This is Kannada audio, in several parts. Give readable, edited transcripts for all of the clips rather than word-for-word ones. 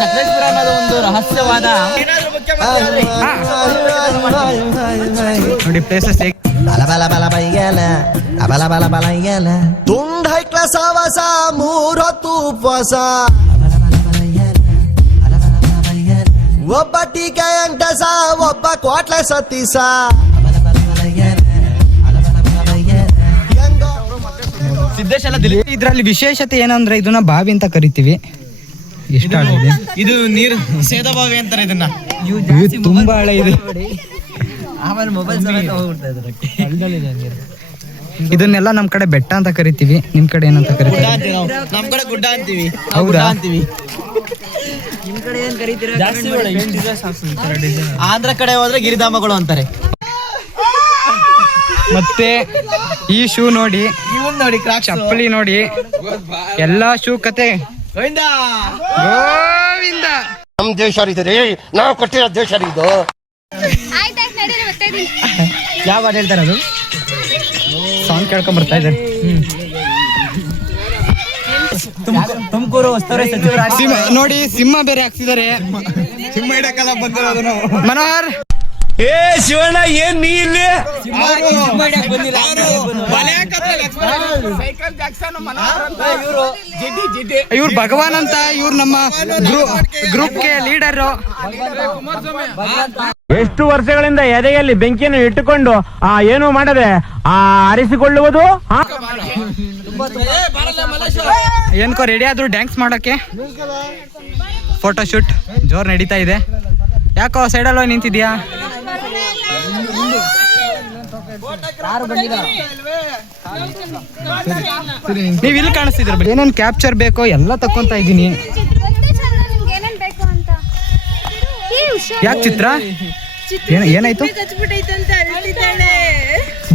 ಸಕಲೇಶ್ಪುರ ಅನ್ನೋದು ಒಂದು ರಹಸ್ಯವಾದ ನೋಡಿ ಪ್ಲೇಸಸ್ ಬಲ ಬಲ ಬಲ ಬೈಯಲ ಬಲ ಬಲ ಬಲ ಇಯಲ ತುಂಡ ಹೈಕ್ಲ ಸಾವಸ ಮೂರೊತ್ತು ಉಪವಾಸ ಒಬ್ಬ ಟೀಕೆ ಅಂಟಸ ಒಬ್ಬ ಕ್ವಾಟ್ಲ ಸತೀಸ ಸಿದ್ದೇಶ್ ಎಲ್ಲ ಇದ್ರಲ್ಲಿ ವಿಶೇಷತೆ ಏನಂದ್ರೆ ಇದನ್ನ ಬಾವಿ ಅಂತ ಕರಿತೀವಿ. ಎಷ್ಟು ಆಳಿದೆ ಇದು ನೀರು ಸೇದ ಬಾವಿ ಅಂತಾರೆ ಇದನ್ನ. ತುಂಬಾ ಹಳೆ ಇದೆ. ಆಮೇಲೆ ಮೊಬೈಲ್ ಇದನ್ನೆಲ್ಲ ನಮ್ ಕಡೆ ಬೆಟ್ಟ ಅಂತ ಕರಿತೀವಿ. ನಿಮ್ ಕಡೆ ಏನಂತ ಕರಿತೀವಿ? ನಮ್ ಕಡೆ ಗುಡ್ಡ ಅಂತೀವಿ. ಹೌದಾ? ಅಂತೀವಿ. ಆಂಧ್ರ ಕಡೆ ಹೋದ್ರೆ ಗಿರಿಧಾಮಗಳು ಅಂತಾರೆ. ಮತ್ತೆ ಈ ಶೂ ನೋಡಿ, ಇವನ್ ನೋಡಿ, ಚಪ್ಪಲಿ ನೋಡಿ, ಎಲ್ಲಾ ಶೂ ಕತೆ ಗೋವಿಂದ. ನಮ್ ದೇಶ ರೀ, ನಾವು ಕೊಟ್ಟಿರೋ ದೇಶ ಇದು. ಯಾವ ಹಾಡು ಹೇಳ್ತಾರೆ? ಅದು ಸಾಂಗ್ ಕೇಳ್ಕೊಂಡ್ ಬರ್ತಾ ಇದ್ದಾರೆ. ತುಮಕೂರು ಹೊಸ್ತವರೆ ನೋಡಿ ಸಿಂಹ ಬೇರೆ ಹಾಕ್ಸಿದ್ದಾರೆ. ಸಿಂಹ ಹಿಡಕಲ್ಲ ಬಂದಿರೋದು ನಾವು. ಮನೋಹರ್ ಏ ಶಿವಣ್ಣ, ಏನ್ ನೀ ಇಲ್ಲಿ? ಇವ್ರು ಭಗವಾನ್ ಅಂತ, ಇವ್ರು ನಮ್ಮ ಗ್ರೂಪ್ ಗೆ ಲೀಡರ್. ಎಷ್ಟು ವರ್ಷಗಳಿಂದ ಎದೆಯಲ್ಲಿ ಬೆಂಕಿಯನ್ನು ಇಟ್ಟುಕೊಂಡು ಏನು ಮಾಡದೆ ಆರಿಸಿಕೊಳ್ಳುವುದು? ಏನ್ಕೋ ರೆಡಿ ಆದ್ರು ಡ್ಯಾನ್ಸ್ ಮಾಡಕ್ಕೆ. ಫೋಟೋ ಶೂಟ್ ಜೋರ್ ನಡೀತಾ ಇದೆ. ಯಾಕೋ ಸೈಡಲ್ಲಿ ನಿಂತಿದ್ಯಾ? ನೀವ್ ಇಲ್ಲಿ ಕಾಣಿಸ್ತಿದ್ರ. ಏನೇನ್ ಕ್ಯಾಪ್ಚರ್ ಬೇಕೋ ಎಲ್ಲ ತಕೊಂತ ಇದೀನಿ. ಯಾಕೆ ಚಿತ್ರ ಏನಾಯ್ತು?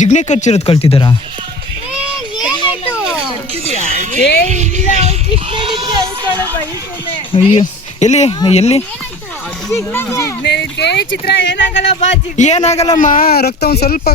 ಜಿಗ್ನೆ ಕಚ್ಚಿರೋದ್ ಕಳ್ತಿದಾರ? ಅಯ್ಯೋ, ಎಲ್ಲಿ ಎಲ್ಲಿ? ಏನಾಗಲ್ಲಮ್ಮ, ರಕ್ತ ಒಂದ್ ಸ್ವಲ್ಪ.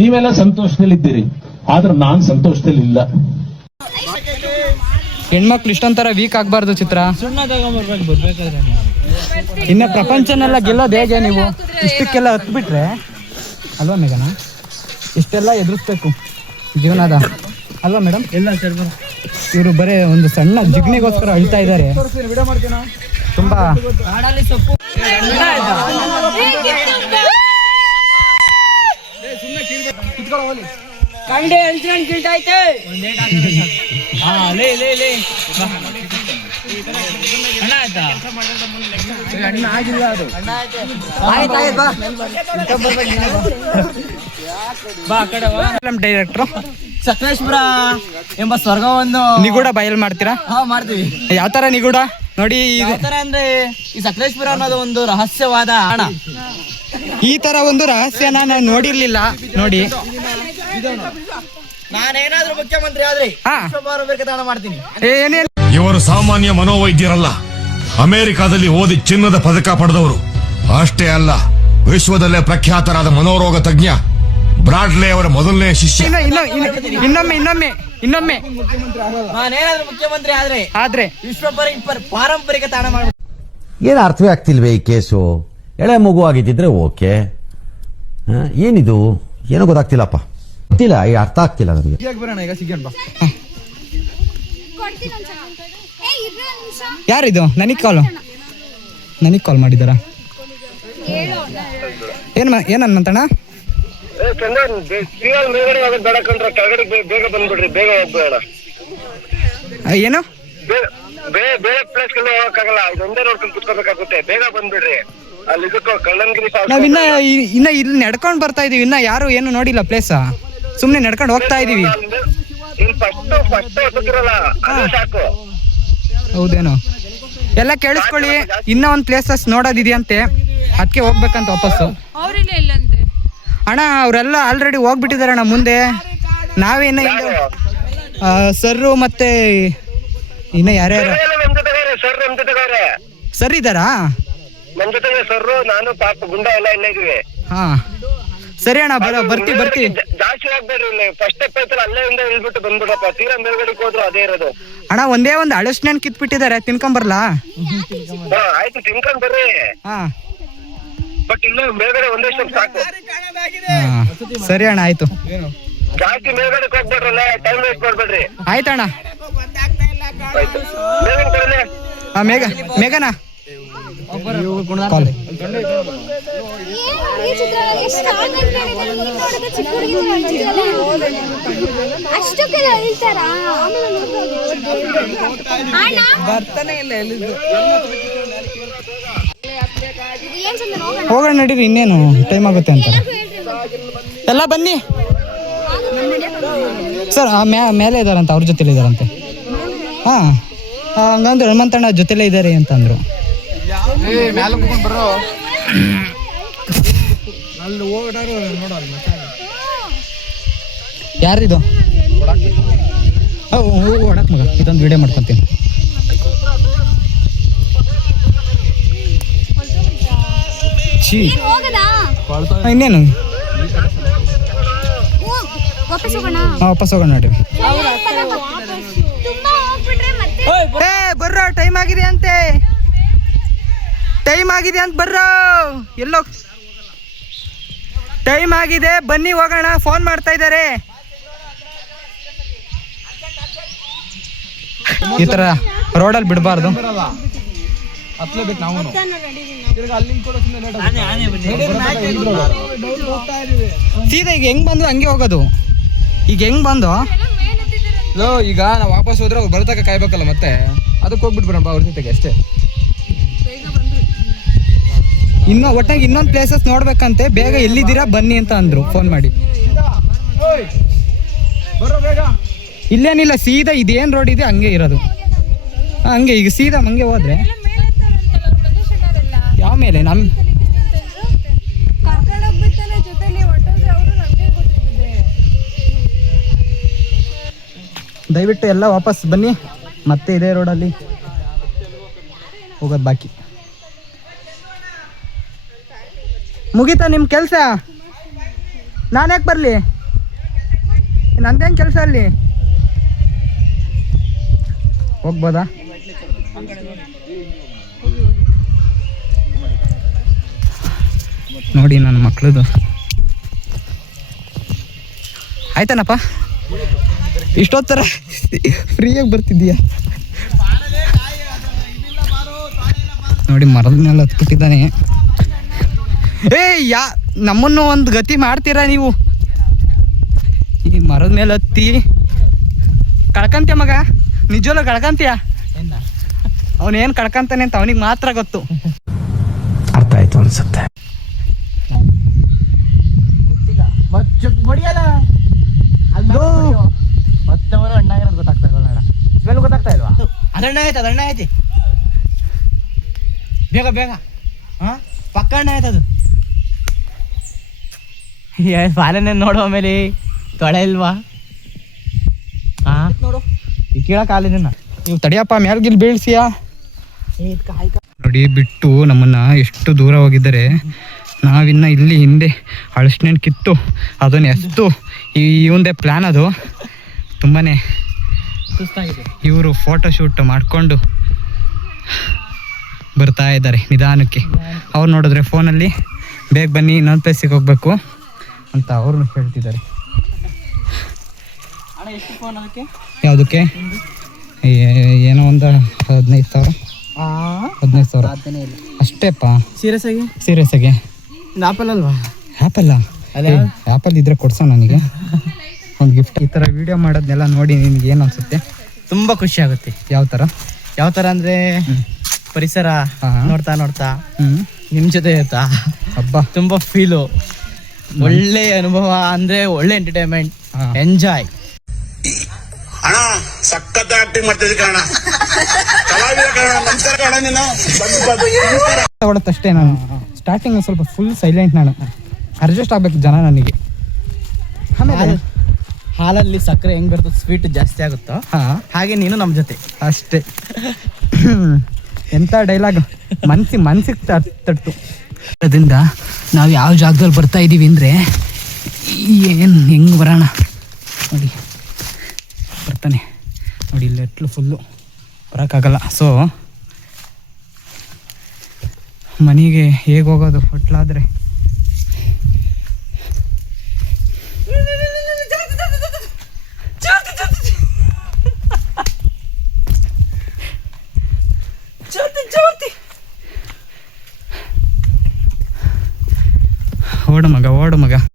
ನೀವೆಲ್ಲ ಸಂತೋಷದಲ್ಲಿದ್ದೀರಿ, ಆದ್ರೆ ನಾನ್ ಸಂತೋಷದಲ್ಲಿಲ್ಲ. ಹೆಣ್ಮಕ್ಳು ಇಷ್ಟೊಂಥರ ವೀಕ್ ಆಗ್ಬಾರ್ದು ಚಿತ್ರ. ಇನ್ನ ಪ್ರಪಂಚನೆಲ್ಲ ಗೆಲ್ಲೋದು ಹೇಗೆ? ನೀವು ಇಷ್ಟಕ್ಕೆಲ್ಲ ಹತ್ಬಿಟ್ರೆ ಅಲ್ವಾ ಮೇಘನ? ಇಷ್ಟೆಲ್ಲ ಎದುರಿಸ್ಬೇಕು ಜೀವನದ, ಅಲ್ವಾ ಮೇಡಮ್? ಇವರು ಬರೇ ಒಂದು ಸಣ್ಣ ಜಿಗ್ನಿಗೋಸ್ಕರ ಅಳ್ತಾ ಇದ್ದಾರೆ. ತುಂಬಾ ಡೈರೆಕ್ಟ್ರು ಸಕಲೇಶ್ಪುರ ಎಂಬ ಸ್ವರ್ಗವನ್ನು ನಿಗೂಢ ಬಯಲ್ ಮಾಡ್ತೀರಾ? ಮಾಡ್ತೀವಿ. ಯಾವ ತರ ನಿಗೂಢ ನೋಡಿ? ಯಾವ ತರ ಅಂದ್ರೆ ಈ ಸಕಲೇಶ್ಪುರ ಅನ್ನೋದು ಒಂದು ರಹಸ್ಯವಾದ ಹಣ. ಈ ತರ ಒಂದು ರಹಸ್ಯನ ನಾನು ನೋಡಿರ್ಲಿಲ್ಲ. ನೋಡಿ, ನಾನೇನಾದ್ರೂ ಮುಖ್ಯಮಂತ್ರಿ ಆದ್ರೆ ದಾನ ಮಾಡ್ತೀನಿ. ಏನೇನು? ಇವರು ಸಾಮಾನ್ಯ ಮನೋವೈದ್ಯರಲ್ಲ, ಅಮೆರಿಕಾದಲ್ಲಿ ಓದಿ ಚಿನ್ನದ ಪದಕ ಪಡೆದವರು. ಅಷ್ಟೇ ಅಲ್ಲ, ವಿಶ್ವದಲ್ಲೇ ಪ್ರಖ್ಯಾತರಾದ ಮನೋರೋಗ ತಜ್ಞ ಬ್ರಾಡ್ಲೆ ಅವರ ಮೊದಲನೇ ಶಿಷ್ಯ. ಇನ್ನೊಮ್ಮೆ ನಾನೇನಾದ್ರೂ ಮುಖ್ಯಮಂತ್ರಿ ಆದ್ರೆ ವಿಶ್ವ ಪಾರಂಪರಿಕ ತಾಣ ಮಾಡ್ಬಿಟ್ಟು. ಏನು ಅರ್ಥವೇ ಆಗ್ತಿಲ್ವೇ ಈ ಕೇಸು? ಎಳೆ ಮಗು ಆಗಿದ್ದಿದ್ರೆ ಓಕೆ, ಏನಿದು ಏನೋ ಗೊತ್ತಾಗ್ತಿಲ್ಲಪ್ಪ. ಗೊತ್ತಿಲ್ಲ, ಈ ಅರ್ಥ ಆಗ್ತಿಲ್ಲ ನನಗೆ. ಯಾರಿದು? ನನಗ್ ಕಾಲ್ ಮಾಡಿದಾರ? ಏನಂತಣ್ಣ? ಏನು ನಾವಿನ್ನ ಇಲ್ಲಿ ನಡ್ಕೊಂಡ್ ಬರ್ತಾ ಇದೀವಿ. ಇನ್ನ ಯಾರು ಏನು ನೋಡಿಲ್ಲ ಪ್ಲೇಸ್. ಸುಮ್ನೆ ನಡ್ಕೊಂಡು ಹೋಗ್ತಾ ಇದೀವಿ. ಹೌದೇನೋ? ಎಲ್ಲ ಕೇಳಿಸ್ಕೊಳ್ಳಿ, ಇನ್ನ ಒಂದ್ ಪ್ಲೇಸಸ್ ನೋಡೋದಿದೆಯಂತೆ, ಅದಕ್ಕೆ ಹೋಗ್ಬೇಕಂತ ವಾಪಸ್ಸು. ಅಣ್ಣ ಅವರೆಲ್ಲ ಆಲ್ರೆಡಿ ಹೋಗ್ಬಿಟ್ಟಿದಾರೆ ಅಣ್ಣ ಮುಂದೆ. ನಾವೇನ ಸರ್ರು ಮತ್ತೆ ಇನ್ನ ಯಾರ್ಯಾರು ಸರ್ ಇದ್ದಾರಾ? ನಮ್ ಜೊತೆಗೆ ಸರ್ರು, ನಾನು, ಪಾಪ ಗುಂಡ ಎಲ್ಲ ಇಲ್ಲ ಇದೀವಿ. ಹಾ ಸರಿ ಅಣ್ಣ ಬರ್ತೀವಿ ಜಾಸ್ತಿ ಆಗ್ಬೇಡ್ರಿ ಇಲ್ಲಿ ಫಸ್ಟ್ ಸ್ಟೆಪ್ ಐತಲ್ಲ ಅಲ್ಲೇ ಇಂದ ಇಳ್ಬಿಟ್ಟು ಬಂದ್ಬಿಡಪ್ಪ. ತೀರಾ ಮೇಲ್ಗಡೆಗೆ ಹೋದ್ರು ಅದೇ ಇರೋದು. ಅಣ್ಣ ಒಂದೇ ಒಂದು ಅಳಸ್ನೇನ್ ಕಿತ್ಬಿಟ್ಟಿದ್ದಾರೆ, ತಿನ್ಕೊಂಬರ್ಲಾ? ಆಯ್ತು ತಿನ್ಕೊಂಡ್ ಬರ್ರಿ. ಹಾ ಬಟ್ ಇಲ್ಲ ಮೇಲ್ಗಡೆ ಒಂದೇ ಸ್ಟೆಪ್ ಸಾಕು. ಸರಿ ಅಣ್ಣ ಆಯ್ತು. ಜಾಸ್ತಿ ಮೇಲ್ಗಡೆ ಹೋಗ್ಬೇಡ್ರಲ್ಲ, ಟೈಮ್ ವೇಸ್ಟ್ ಮಾಡ್ಬೇಡ್ರಿ. ಆಯ್ತಣ್ಣ. ಆಯ್ತು ಮೇಲ್ಗಡೆ ಬರಲೇ. ಮೇಘನಾ ಬರ್ತಾನೆ ಇಲ್ಲ ಎಲ್ಲಿದ್ದು. ಹೋಗೋಣ ನಡೀರಿ, ಇನ್ನೇನು ಟೈಮ್ ಆಗುತ್ತೆ ಅಂತ. ಎಲ್ಲ ಬನ್ನಿ ಸರ್. ಮೇಲೆ ಇದಾರಂತ, ಅವ್ರ ಜೊತೆಲಿ ಇದಾರಂತೆ. ಹಾ ಹಂಗಂದ್ರೆ ಹನುಮಂತಣ್ಣ ಜೊತೆಲೇ ಇದ್ದಾರೆ ಅಂತ ಅಂದ್ರು. ಯಾರಿದು? ಓಡಕ್ ಮಗ, ಇದೊಂದು ವಿಡಿಯೋ ಮಾಡ್ಕೊಂತೀನಿ. ಇನ್ನೇನು ವಾಪಸ್ ಹೋಗೋಣ ನೋಡಿ. ಬರ್ರೋ, ಟೈಮ್ ಆಗಿದೆ ಅಂತೆ. ಟೈಮ್ ಆಗಿದೆ ಅಂತ ಬರ್ರೋ. ಎಲ್ಲೋ ಟೈಮ್ ಆಗಿದೆ, ಬನ್ನಿ ಹೋಗೋಣ. ಫೋನ್ ಮಾಡ್ತಾ ಇದ್ದಾರೆ. ಈ ತರ ರೋಡಲ್ಲಿ ಬಿಡಬಾರ್ದು. ಸೀದಾ ಈಗ ಹೆಂಗ್ ಬಂದು ಹಂಗೆ ಹೋಗೋದು. ಈಗ ಹೆಂಗ್ ಬಂದು ಈಗ ನಾವು ವಾಪಸ್ ಹೋದ್ರೆ ಅವ್ರು ಬರತಕ್ಕ ಕಾಯ್ಬೇಕಲ್ಲ, ಮತ್ತೆ ಅದಕ್ಕೆ ಹೋಗ್ಬಿಟ್ಬಿಡಪ್ಪ ಅವ್ರ ಜೊತೆಗೆ ಅಷ್ಟೇ. ಒಟ್ಟಾಗಿ ಇನ್ನೊಂದು ಪ್ಲೇಸಸ್ ನೋಡ್ಬೇಕಂತೆ. ಬೇಗ ಎಲ್ಲಿದ್ದೀರಾ ಬನ್ನಿ ಅಂತ ಅಂದ್ರು ಫೋನ್ ಮಾಡಿ. ಇಲ್ಲೇನಿಲ್ಲ, ಸೀದಾ ಇದೇನ್ ರೋಡ್ ಇದೆ ಹಂಗೆ ಇರೋದು. ಹಂಗೆ ಈಗ ಸೀದಾ ಹಂಗೆ ಹೋದ್ರೆ ಯಾವ ಮೇಲೆ ನಮ್ ದಯವಿಟ್ಟು ಎಲ್ಲ ವಾಪಸ್ ಬನ್ನಿ. ಮತ್ತೆ ಇದೇ ರೋಡಲ್ಲಿ ಹೋಗೋದು ಬಾಕಿ. ಮುಗೀತಾ ನಿಮ್ಮ ಕೆಲಸ? ನಾನು ಯಾಕೆ ಬರಲಿ? ನಂದೇನು ಕೆಲಸ ಅಲ್ಲಿ? ಹೋಗ್ಬೋದಾ? ನೋಡಿ ನನ್ನ ಮಕ್ಳದು ಆಯ್ತಾನಪ್ಪ. ಇಷ್ಟೊತ್ತರ ಫ್ರೀಯಾಗಿ ಬರ್ತಿದ್ದೀಯ ನೋಡಿ. ಮರದ ಮೇಲೆ ಹತ್ಬಿಟ್ಟಿದ್ದಾನೆ. ನಮ್ಮನ್ನು ಒಂದು ಗತಿ ಮಾಡ್ತೀರಾ ನೀವು? ಈ ಮರದ ಮೇಲೆ ಹತ್ತಿ ಕಳ್ಕಂತೀಯ ಮಗ, ನಿಜವಲ್ಲ ಕಳ್ಕಂತೀಯ. ಅವನೇನು ಕಳ್ಕಂತಾನೆ ಅಂತ ಅವನಿಗೆ ಮಾತ್ರ ಗೊತ್ತು. ಅರ್ಥ ಆಯ್ತು ಅನ್ಸುತ್ತೆ. ಗೊತ್ತಾಗ್ತಾ ಇಲ್ವಾ? ಅದಣ್ಣ ಐತಿ ಬೇಗ ಬೇಗ. ಹಾ ಪಕ್ಕ ಅಣ್ಣ ಆಯ್ತು ಅದು. ಸಾಲನೆ ನೋಡು, ಆಮೇಲೆ ತೊಳೆ ಇಲ್ವಾ? ಹಾ ನೋಡು, ಈ ಕೀಳ ಕಾಲಿನ ನೀವು ತಡಿಯಪ್ಪ, ಮ್ಯಾಲ್ಗಿಲ್ ಬೀಳ್ಸಿಯಾ? ನೋಡಿ ಬಿಟ್ಟು ನಮ್ಮನ್ನ ಎಷ್ಟು ದೂರ ಹೋಗಿದ್ದಾರೆ. ನಾವಿನ್ನ ಇಲ್ಲಿ ಹಿಂದೆ ಹಳಸಿನ ಕಿತ್ತು ಅದನ್ನ ಎಸ್ತು ಇವಂದೇ ಪ್ಲ್ಯಾನ್. ಅದು ತುಂಬಾ ಸುಸ್ತಾಗಿದೆ. ಇವರು ಫೋಟೋಶೂಟ್ ಮಾಡಿಕೊಂಡು ಬರ್ತಾ ಇದ್ದಾರೆ ನಿಧಾನಕ್ಕೆ. ಅವ್ರು ನೋಡಿದ್ರೆ ಫೋನಲ್ಲಿ ಬೇಗ ಬನ್ನಿ ಇನ್ನೊಂದು ಪ್ಲೇಸಿಗೆ ಹೋಗ್ಬೇಕು ಅಂತ ಅವ್ರು ಹೇಳ್ತಿದ್ದಾರೆ. ಯಾವುದಕ್ಕೆ? ಏನೋ ಒಂದು 15,000 ಅಷ್ಟೇಪ್ಪ. ಸೀರಿಯಸ್ ಆಗಿ ಆಪಲ್ ಅಲ್ವಾ? ಆ್ಯಪಲ್ ಇದ್ರೆ ಕೊಡ್ಸೋ ನನಗೆ ಒಂದು ಗಿಫ್ಟ್. ಈ ಥರ ವಿಡಿಯೋ ಮಾಡೋದನ್ನೆಲ್ಲ ನೋಡಿ ನಿನ್ಗೆ ಏನು ಅನ್ಸುತ್ತೆ? ತುಂಬಾ ಖುಷಿ ಆಗುತ್ತೆ. ಯಾವ ಥರ ಅಂದ್ರೆ ಪರಿಸರ ನೋಡ್ತಾ ನಿಮ್ ಜೊತೆ ಇರ್ತಾ ಹಬ್ಬ ತುಂಬಾ ಫೀಲು, ಒಳ್ಳೆ ಅನುಭವ. ಅಂದ್ರೆ ಒಳ್ಳೆ ಎಂಟರ್ಟೈನ್ಮೆಂಟ್, ಎಂಜಾಯ್. ಅಣ್ಣ ಸಖತ್ ಆಕ್ಟಿಂಗ್ ಮಾಡ್ತಿದ್ದೆ ಕಣ. ನಮಸ್ಕಾರ ಕಣ. ನೀನು ತಗೊಳತ್ತಷ್ಟೇ. ನಾನು ಸ್ಟಾರ್ಟಿಂಗ್ ಸ್ವಲ್ಪ ಫುಲ್ ಸೈಲೆಂಟ್. ನಾನು ಅಡ್ಜಸ್ಟ್ ಆಗ್ಬೇಕು ಜನ ನನಗೆ. ಆಮೇಲೆ ಹಾಲಲ್ಲಿ ಸಕ್ಕರೆ ಹೆಂಗ್ ಬರ್ತದೆ, ಸ್ವೀಟ್ ಜಾಸ್ತಿ ಆಗುತ್ತೋ ಹಾಗೆ ನೀನು ನಮ್ ಜೊತೆ ಅಷ್ಟೇ. ಎಂತ ಡೈಲಾಗ್ ಮನ್ಸಿಗೆ ತಟ್ಟು. ಅದರಿಂದ ನಾವು ಯಾವ ಜಾಗದಲ್ಲಿ ಬರ್ತಾ ಇದೀವಿ ಅಂದ್ರೆ ಏನು ಹೆಂಗೆ ಬರೋಣ ನೋಡಿ, ಬರ್ತಾನೆ ನೋಡಿ. ಇಲ್ಲಿ ಎಟ್ಲು ಫುಲ್ಲು ಬರೋಕ್ಕಾಗಲ್ಲ. ಸೊ ಮನೆಗೆ ಹೇಗೆ ಹೋಗೋದು ಹೊಟ್ಲಾದರೆ? ಓಡು ಮಗ, ಓಡು ಮಗ.